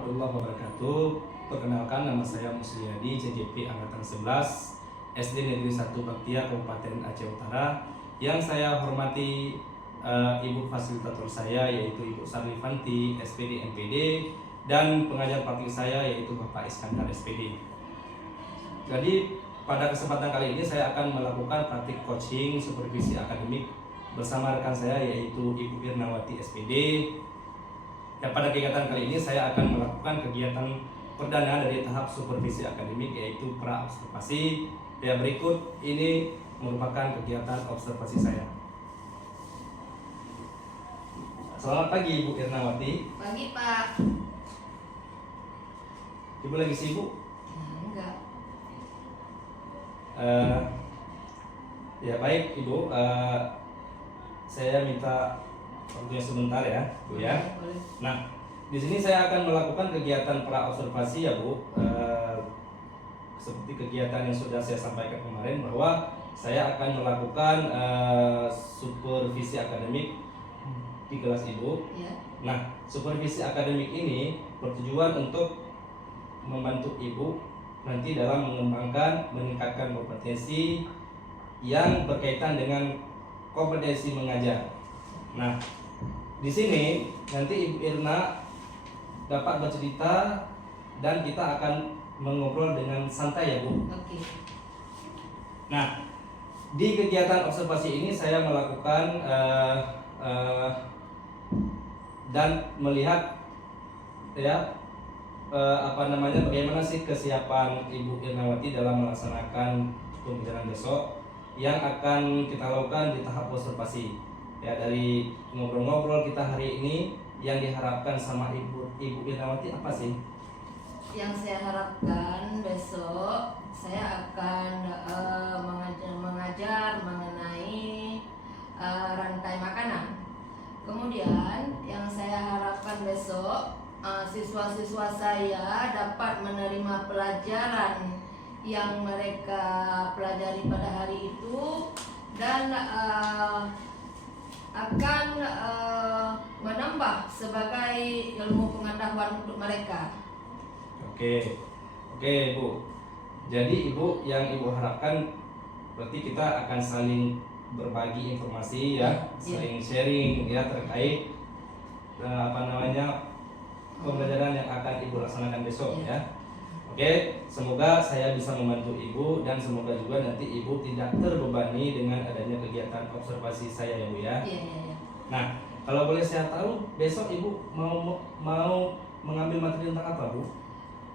warahmatullahi wabarakatuh. Perkenalkan, nama saya Musliadi, CJP Angkatan 11, SD Negeri 1 Baktia, Kabupaten Aceh Utara. Yang saya hormati Ibu fasilitator saya, yaitu Ibu Sarlifanti, SPD NPD, dan pengajar praktik saya, yaitu Bapak Iskandar SPD. Jadi pada kesempatan kali ini saya akan melakukan praktik coaching supervisi akademik bersama rekan saya, yaitu Ibu Irnawati SPD. Dan pada kegiatan kali ini saya akan melakukan kegiatan perdana dari tahap supervisi akademik, yaitu pra-observasi. Ya, berikut ini merupakan kegiatan observasi saya. Selamat pagi Ibu Irnawati. Pagi Pak. Ibu lagi sibuk? Enggak. Ya baik Ibu, saya minta waktunya sebentar ya, Bu ya. Boleh. Nah, di sini saya akan melakukan kegiatan pra-observasi ya Bu. Seperti kegiatan yang sudah saya sampaikan kemarin, bahwa saya akan melakukan supervisi akademik di kelas Ibu. Ya. Nah, supervisi akademik ini bertujuan untuk membantu Ibu nanti dalam mengembangkan, meningkatkan kompetensi yang berkaitan dengan kompetensi mengajar. Nah, di sini nanti Ibu Irna dapat bercerita dan kita akan mengobrol dengan santai ya Bu. Oke. Nah, di kegiatan observasi ini saya melakukan dan melihat ya bagaimana sih kesiapan Ibu Irnawati dalam melaksanakan pembelajaran besok yang akan kita lakukan di tahap observasi. Ya, dari ngobrol-ngobrol kita hari ini, yang diharapkan sama Ibu Irnawati apa sih? Yang saya harapkan besok saya akan mengajar mengenai rantai makanan. Kemudian yang saya harapkan besok siswa-siswa saya dapat menerima pelajaran yang mereka pelajari pada hari itu dan akan menambah sebagai ilmu pengetahuan untuk mereka. Oke Bu. Jadi Ibu, yang Ibu harapkan berarti kita akan saling berbagi informasi ya, saling sharing ya terkait pembelajaran yang akan Ibu laksanakan besok ya. Oke, semoga saya bisa membantu Ibu dan semoga juga nanti Ibu tidak terbebani dengan adanya kegiatan observasi saya ya Bu ya. Iya. Nah, kalau boleh saya tahu, besok Ibu mau mengambil materi tentang apa Bu?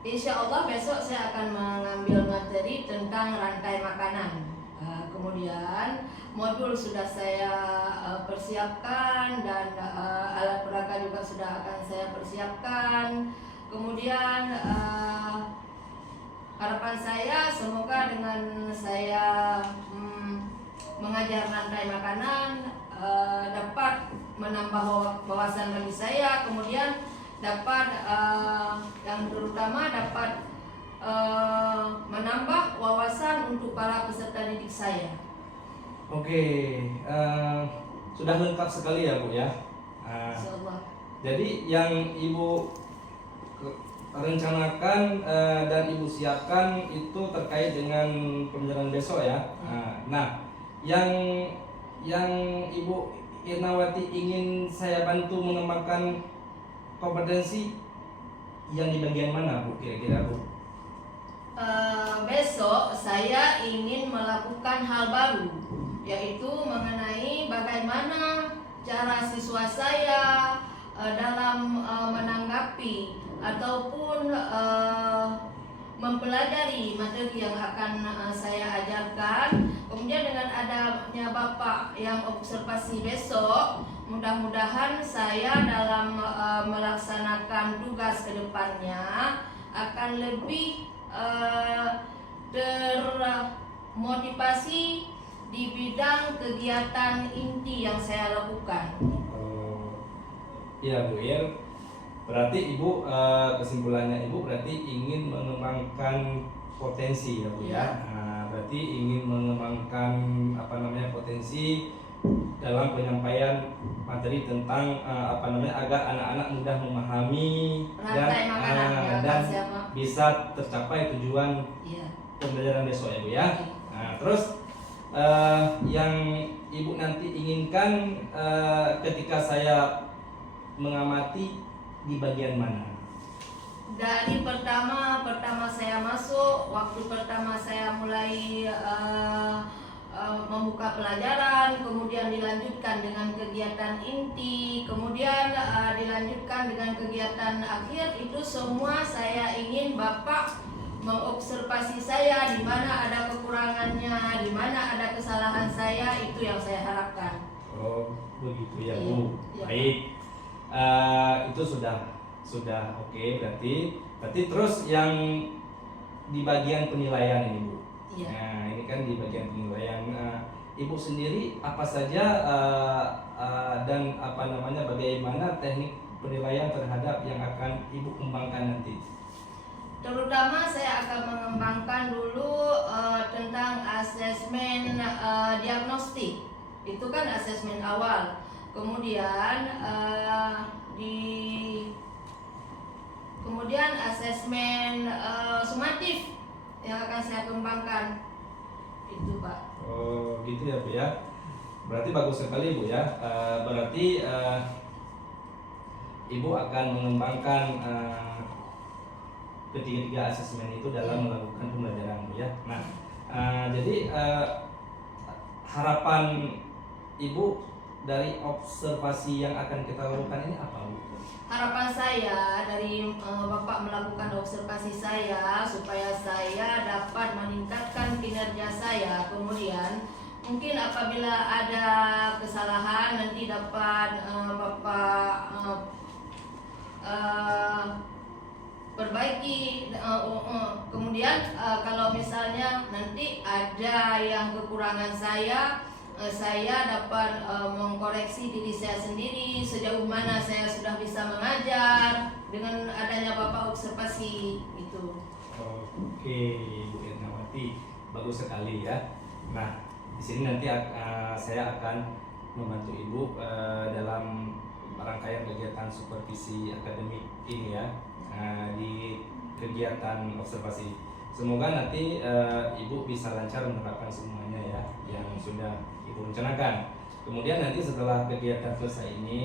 Insya Allah besok saya akan mengambil materi tentang rantai makanan. Kemudian modul sudah saya persiapkan dan alat peraga juga sudah akan saya persiapkan. Kemudian harapan saya semoga dengan saya mengajar rantai makanan dapat menambah wawasan bagi saya. Kemudian dapat yang terutama dapat menambah wawasan untuk para peserta didik saya. Oke, sudah lengkap sekali ya Bu ya. Insyaallah. Jadi yang Ibu rencanakan dan Ibu siapkan itu terkait dengan pembelajaran besok ya. Nah, yang Ibu Irnawati ingin saya bantu mengembangkan kompetensi yang di bagian mana Bu kira-kira Bu? Besok saya ingin melakukan hal baru, yaitu mengenai bagaimana cara siswa saya dalam menanggapi ataupun mempelajari materi yang akan saya ajarkan. Kemudian dengan adanya Bapak yang observasi besok, mudah-mudahan saya dalam melaksanakan tugas ke depannya akan lebih termotivasi di bidang kegiatan inti yang saya lakukan. Iya Bu Ir, berarti Ibu kesimpulannya Ibu berarti ingin mengembangkan potensi ya Bu ya. Berarti ingin mengembangkan potensi dalam penyampaian materi tentang agar anak-anak mudah memahami Rantai makanan ya, dan siapa? bisa tercapai tujuan Iya. pembelajaran besok ya Bu ya. Nah, terus yang Ibu nanti inginkan ketika saya mengamati di bagian mana? Dari pertama saya masuk, waktu pertama saya mulai membuka pelajaran, kemudian dilanjutkan dengan kegiatan inti, kemudian dilanjutkan dengan kegiatan akhir, itu semua saya ingin Bapak mengobservasi saya di mana ada kekurangannya, di mana ada kesalahan saya, itu yang saya harapkan. Oh, begitu ya Iya, Bu. iya. Baik. Itu sudah oke berarti terus yang di bagian penilaian ini Bu. Iya. Nah, ini kan di bagian penilaian. Ibu sendiri apa saja dan bagaimana teknik penilaian terhadap yang akan Ibu kembangkan nanti? Terutama saya akan mengembangkan dulu tentang asesmen diagnostik. Itu kan asesmen awal. Kemudian kemudian asesmen sumatif yang akan saya kembangkan. Itu Pak. Oh gitu ya Bu ya. Berarti bagus sekali Bu ya. Berarti Ibu akan mengembangkan ketiga asesmen itu dalam melakukan pembelajaran Bu ya. Nah, jadi harapan Ibu dari observasi yang akan kita lakukan ini apa Bu? Harapan saya dari Bapak melakukan observasi saya supaya saya dapat meningkatkan kinerja saya. Kemudian mungkin apabila ada kesalahan nanti dapat Bapak perbaiki. Kemudian kalau misalnya nanti ada yang kekurangan saya dapat mengkoreksi diri saya sendiri sejauh mana saya sudah bisa mengajar dengan adanya Bapak observasi itu. Oke, Bu Irnawati, bagus sekali ya. Nah, di sini nanti saya akan membantu Ibu dalam rangkaian kegiatan supervisi akademik ini ya, di kegiatan observasi. Semoga nanti Ibu bisa lancar menerapkan semuanya ya yang sudah Ibu rencanakan. Kemudian nanti setelah kegiatan selesai ini,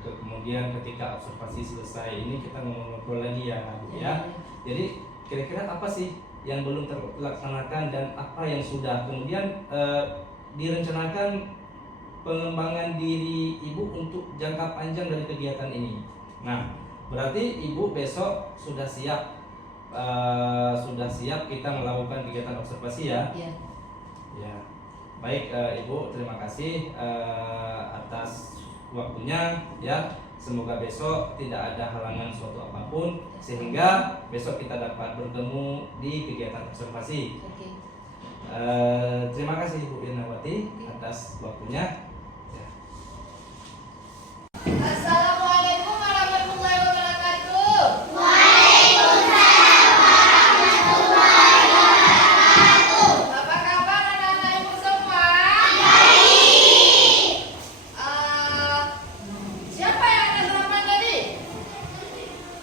kemudian ketika observasi selesai ini kita ngobrol lagi ya Bu ya. Jadi kira-kira apa sih yang belum terlaksanakan dan apa yang sudah. Kemudian direncanakan pengembangan diri Ibu untuk jangka panjang dari kegiatan ini. Nah, berarti Ibu besok sudah siap kita melakukan kegiatan observasi ya. Iya. Ya. Baik Ibu, terima kasih atas waktunya ya. Semoga besok tidak ada halangan suatu apapun sehingga besok kita dapat bertemu di kegiatan observasi. Oke. Terima kasih Ibu Irnawati atas waktunya. Ya. Assalamualaikum warahmatullahi wabarakatuh. Apa kabar anak-anak Ibu semua? Siapa yang ada sarapan tadi?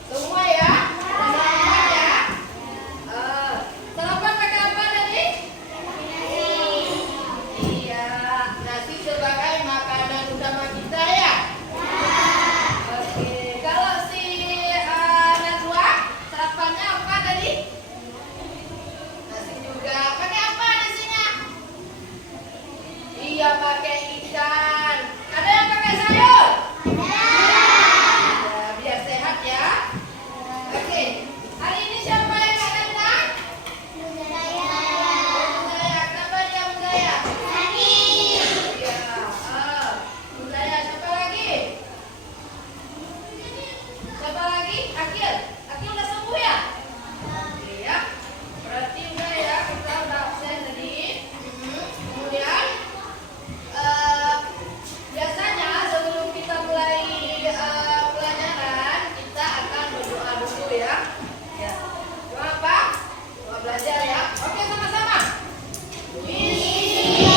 Semua ya? Ada sarapan ya? Sarapan pakai apa tadi? Iya, nasi sebagai makanan utama kita ya? Oke, kalau si Najwa sarapannya apa tadi? Nasi juga. Pakai apa nasinya? Iya, pakai ikan. Ada yang pakai sayur? Ya, biar sehat ya. Oke, hari ini siapa yang nggak datang? Budaya, kenapa dia budaya? Iya, budaya. Siapa lagi? Siapa lagi? Akil. Akil udah sembuh ya? Oke ya. Berarti udah ya, kita udah absen tadi. Kemudian biasanya sebelum kita mulai pelajaran, kita akan berdoa dulu ya. Ya. Doa apa? Doa belajar ya. Oke, sama-sama. Bismillah.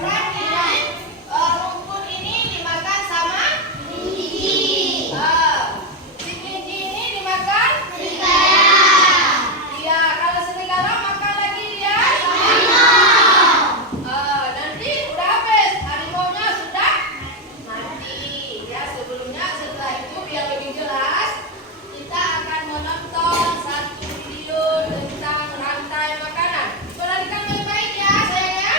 Berarti rumput ini dimakan sama kelinci. Si kelinci ini dimakan serigala. Iya, kalau serigala makan lagi dia harimau. Nanti udah habis, harimaunya sudah mati. Ya, sebelumnya setelah itu biar lebih jelas, kita akan menonton satu video tentang rantai makanan. Perhatikan baik-baik ya, sayangnya.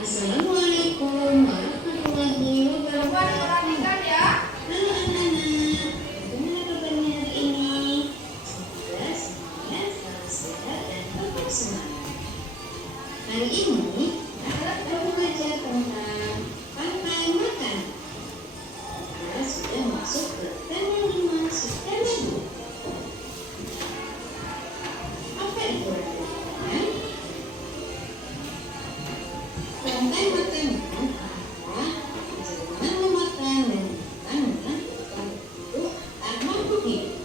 Assalamualaikum warahmatullahi Perempuan wabarakatuh. perhatikan ya. Halo anak-anak, bagaimana kabarnya hari ini? Semoga semuanya selalu sehat dan tetap semangat. Hari ini akan kita belajar tentang rantai makan. Kita sudah masuk ke tema 5 subtema 2. Apa itu rantai makanan? Rantai makanan adalah perjalanan memakan dan makanan untuk makhluk hidup.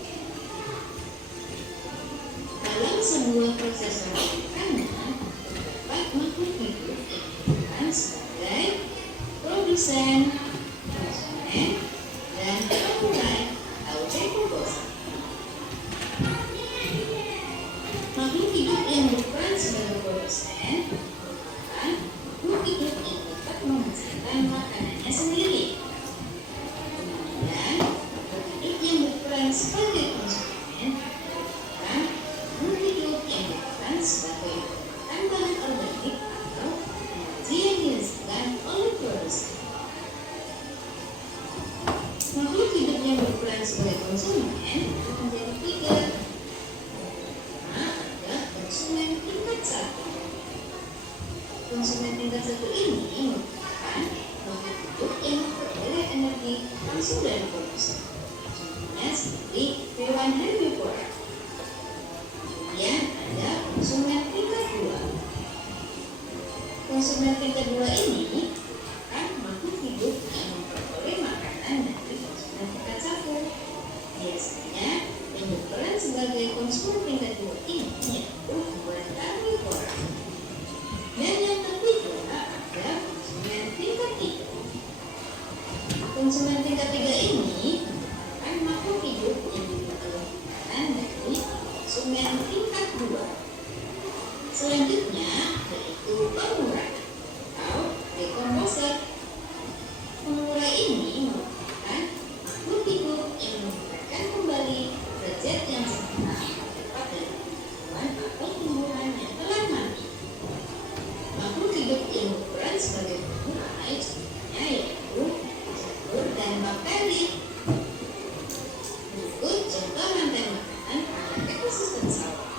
Dalam sebuah proses makanan, terdapat makhluk hidup yang berperan sebagai produsen, konsumen, dan pemulai atau dekomposer. Makhluk hidup yang berperan sebagai produsen merupakan makhluk hidup yang dapat menghasilkan makanannya sendiri. Kemudian, makhluk hidup yang berperan sebagai konsumen merupakan makhluk hidup yang berperan sebagai bahan organik atau energi yang dihasilkan oleh produsen. Makhluk hidup yang berperan sebagai konsumen menjadi 3. Pertama adalah konsumen tingkat 1. Konsumen tingkat 1 ini merupakan makhluk hidup yang memperoleh energi langsung dari produsen. Contohnya seperti hewan herbivora. Kemudian ada konsumen tingkat 2. Konsumen tingkat 2 ini merupakan makhluk hidup yang memperoleh makanan dari konsumen tingkat 1. Biasanya yang berperan sebagai konsumen tingkat 2 ini yaitu hewan karnivora. Dan yang ketiga ada konsumen tingkat 3. Konsumen tingkat 3 ini merupakan makhluk hidup yang diperoleh makanan dari konsumen tingkat 2. Selanjutnya yaitu pemurah atau dekomposer. Pemurah ini merupakan makhluk hidup yang membuatkan kembali zat yang sementara terdapat dari tumbuhan atau tumbuhan yang telah mati. Makhluk hidup yang berperan sebagai pemulai contohnya yaitu jamur dan bakteri. Berikut contoh rantai makanan pada ekosistem sawah.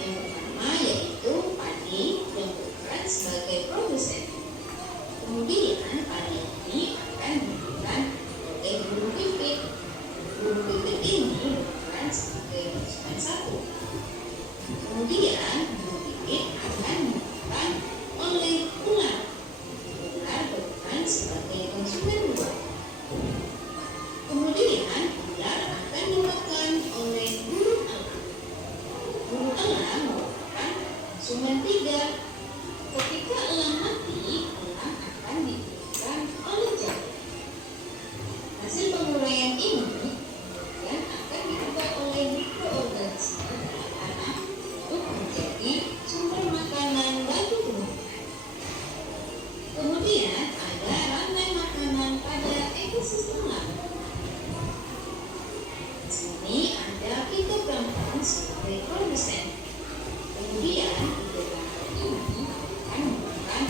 Yang pertama yaitu padi yang berperan sebagai produsen. Kemudian padi ini akan dimakan oleh burung pipit. Burung pipit ini berperan sebagai konsumen 1. Kemudian burung pipit akan dimakan oleh ular. Ular berperan sebagai konsumen 2. Kemudian ular akan dimakan oleh burung elang. Burung elang merupakan konsumen 3. Ketika elang mati, elang akan diberikan oleh jamur. Hasil penguraian ini kemudian akan diubah oleh mikroorganisme dalam tanah untuk menjadi sumber makanan bagi tumbuhan. Kemudian ada rantai makanan pada ekosistem laut. Di sini ada fitoplankton sebagai produsen. Kemudian fitoplankton ini akan merupakan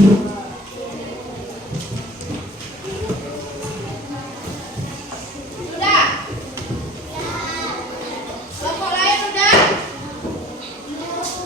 Sudah? Kelompok lain udah? Udah.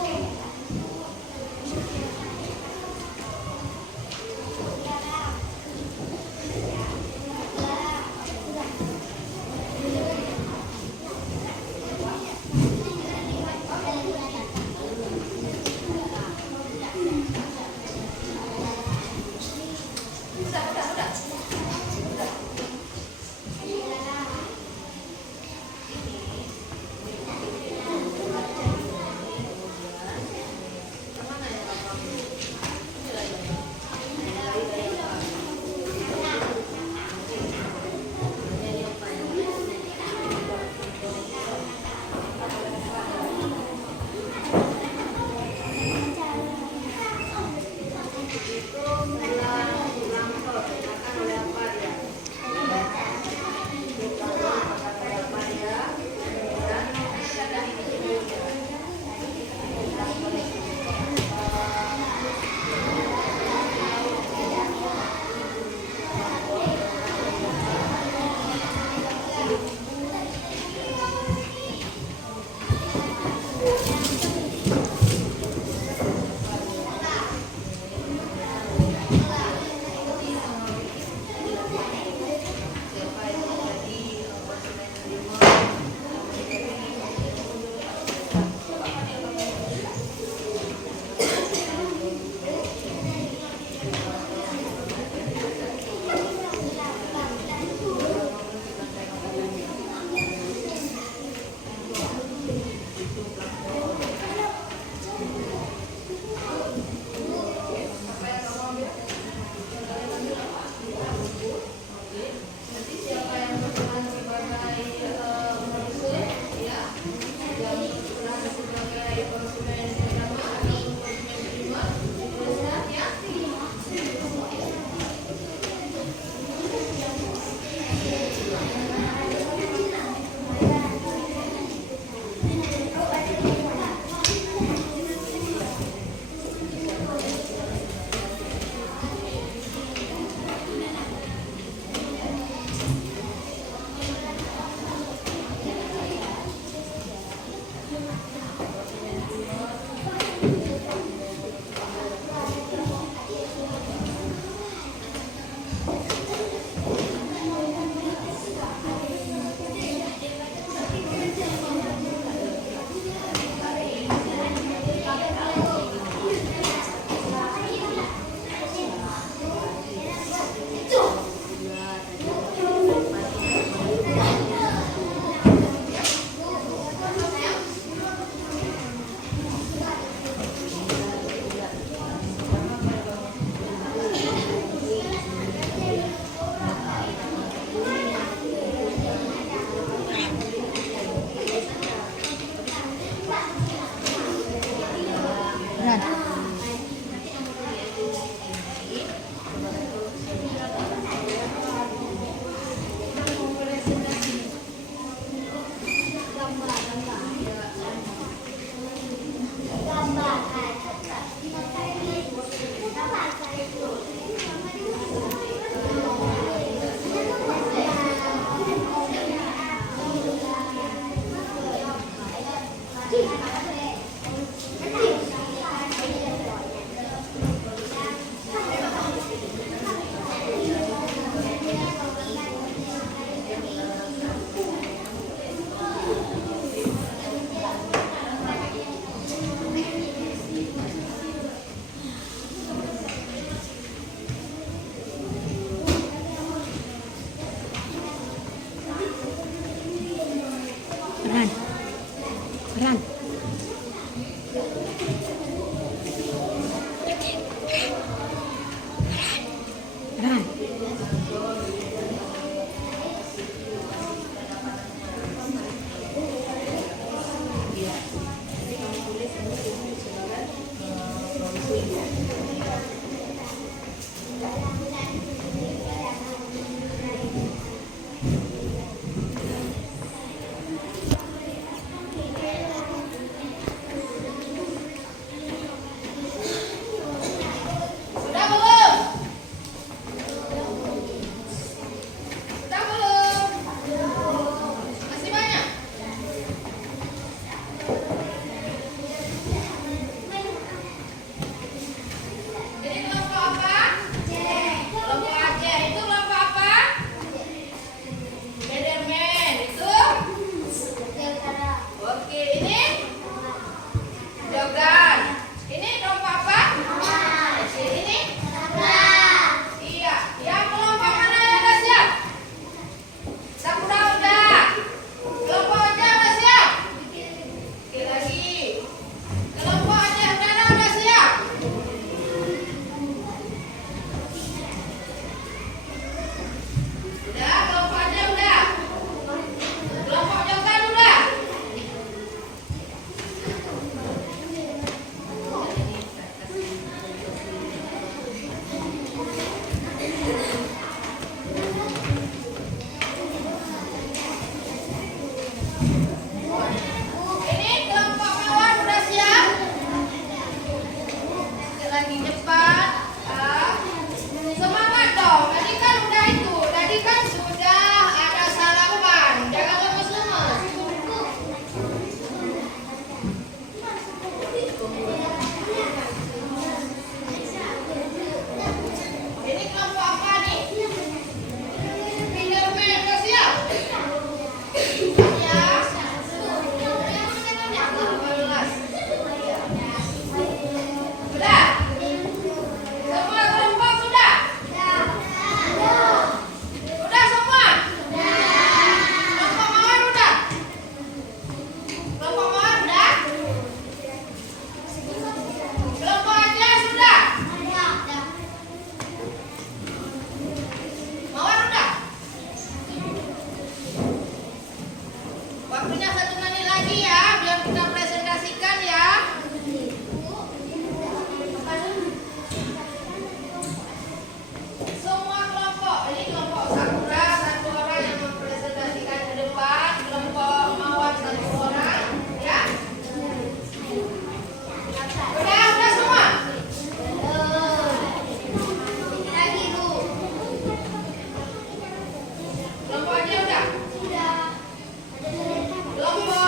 Nanti siapa yang berperan sebagai produser, ya, yang berperan sebagai konsumen pertama atau konsumen kelima, dituliskan ya. Waktunya 1 menit lagi ya, biar kita presentasikan ya. Semua kelompok, ini kelompok Sakura 1 orang yang mempresentasikan di depan, kelompok Mawar 1 orang, ya. Udah semua. Lagi Bu. Kelompok aja udah. Kelompok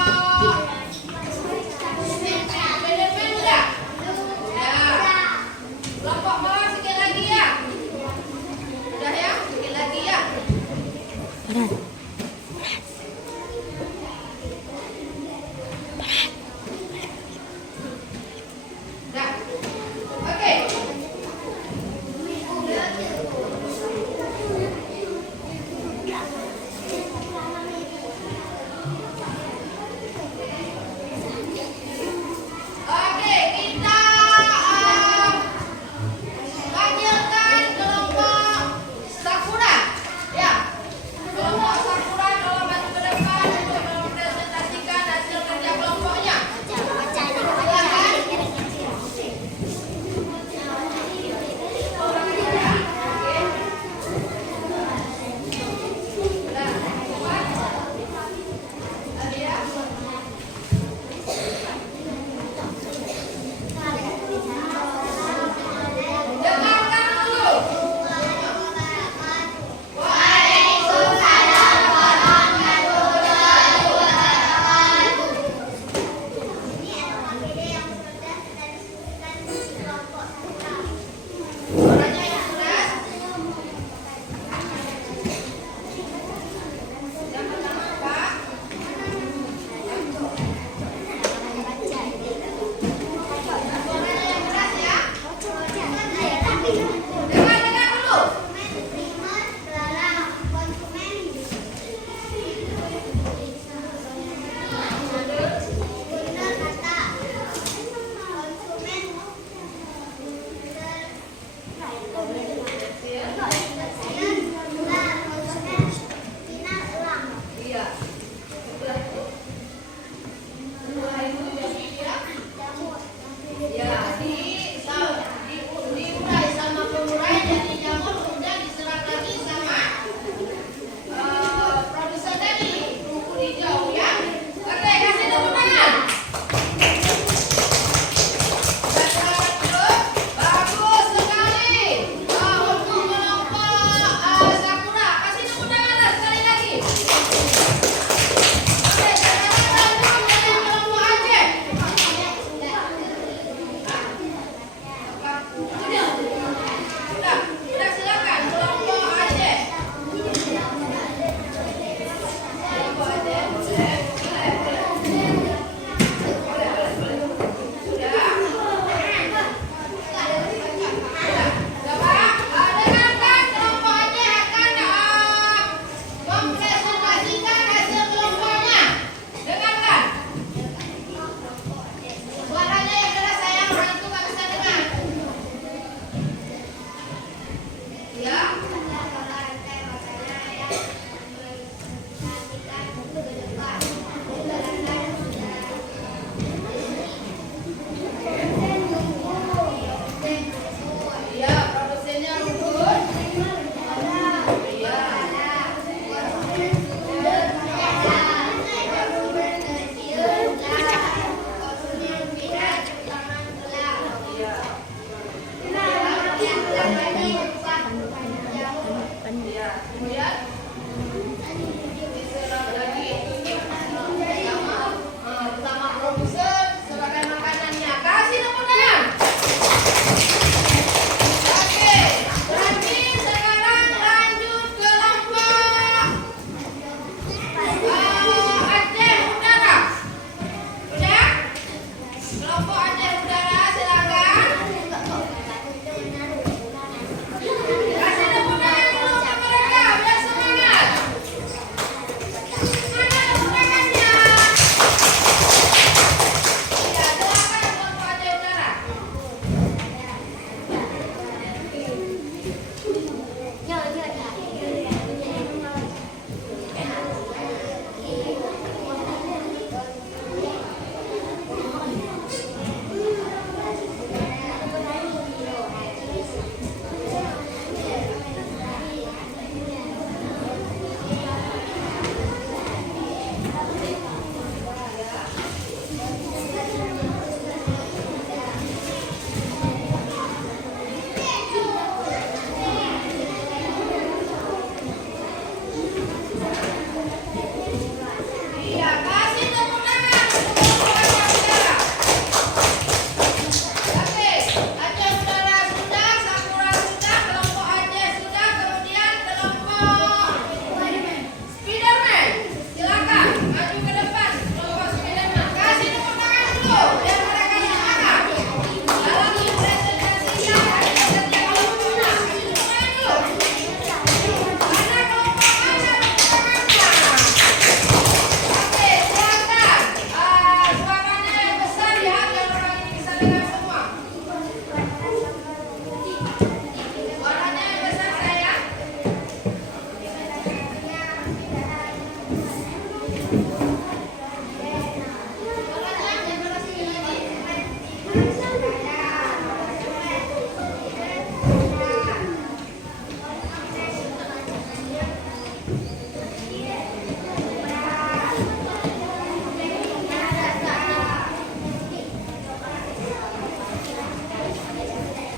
tidak akan